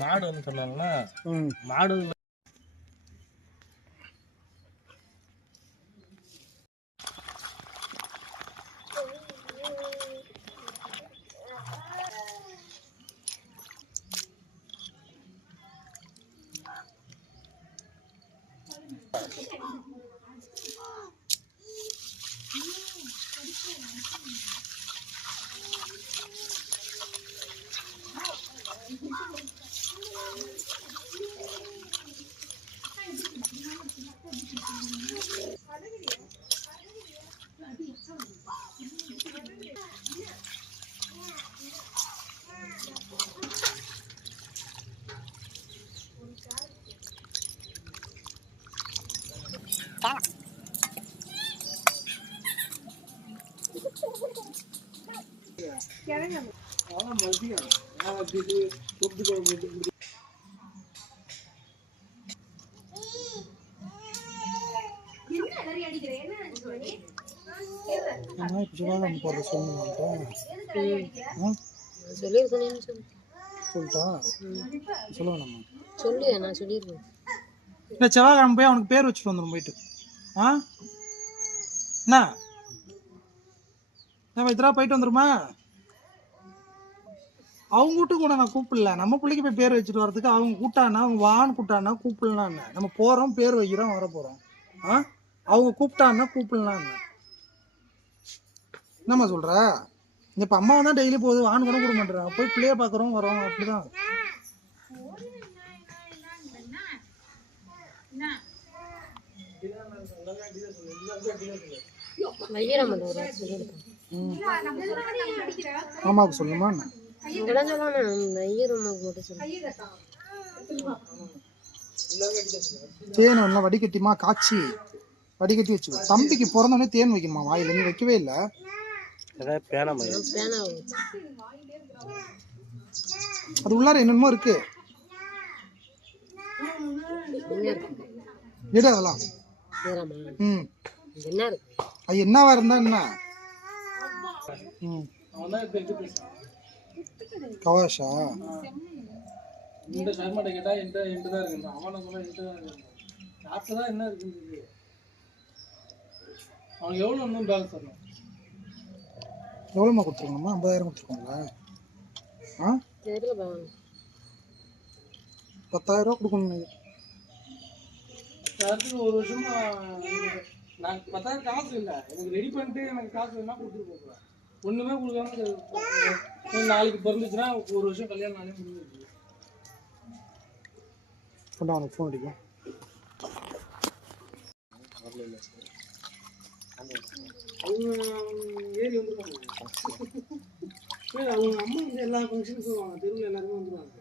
மாடுன்னு சொன்னாங்கன்னா மாடு செவ்வாய்க்கிழமை போய் அவனுக்கு பேர் வச்சுட்டு வந்துடும் போயிட்டு. என்ன இதரா போயிட்டு வந்துருமா? அவங்க வீட்டுக்கு கூட நான் கூப்பிடல, நம்ம பிள்ளைக்கு போய் பேர் வச்சுட்டு வர்றதுக்கு அவங்க கூப்பிட்டானா, அவங்க வான்னு கூப்பிட்டானா கூப்பிடலாம். நம்ம போறோம், பேர் வைக்கிறோம், வர போறோம். அவங்க கூப்பிட்டான்னா கூப்பிடலாம். என்னம்மா சொல்ற? இப்ப அம்மாவை தான் டெய்லி போகுது, வான்னு கூட கொடுக்க மாட்டேறாங்க. போய் பிள்ளைய பாக்குறோம், வரோம், அப்படிதான். ஆமாவுக்கு சொல்லுமா? தேன் நல்லா வடிகட்டிமா காய்ச்சி வடிகட்டி வச்சுக்கோ. தம்பிக்கு பிறந்தோடனே தேன் வைக்கணுமா வாயில? நீ வைக்கவே இல்லை. அது உள்ளார என்னென்னமோ இருக்கு, எடு அதெல்லாம். அது என்னவா இருந்தா என்ன? கவாஷா இந்த சர்மாட்ட கேட்டா என்கிட்ட தான் இருக்கு. அவனை சொல்ல என்கிட்ட தான் இருக்கு. டாக்டர் தான் என்ன இருக்குன்னு. அவனுக்கு எவ்வளோ இன்னும் பேலன்ஸ் தரணும்? எவ்வளோமா கொடுத்துருக்கணுமா? 50,000 கொடுத்துருக்கோங்களா? ஆ 10,000 ரூபா கொடுக்கணும் நீங்கள். 10,000 ஒரு வருஷமா நான் 10,000 காசு இல்லை எனக்கு ரெடி பண்ணிட்டு எனக்கு காசு வேணா கொடுத்துட்டு போகிறேன். ஒன்றுமே கொடுக்காம நாளைக்கு பிறந்துச்சுன்னா ஒரு வருஷம் கல்யாணம் நாளே முடிஞ்சிருக்கு. கொண்டாங்க ஃபோன் அடிக்கும். அவங்க ஏறி வந்துருவாங்க. அவங்க அம்மா வந்து எல்லா ஃபங்க்ஷனுக்கும் வருவாங்க, தெருவில் எல்லாருமே வந்துருவாங்க.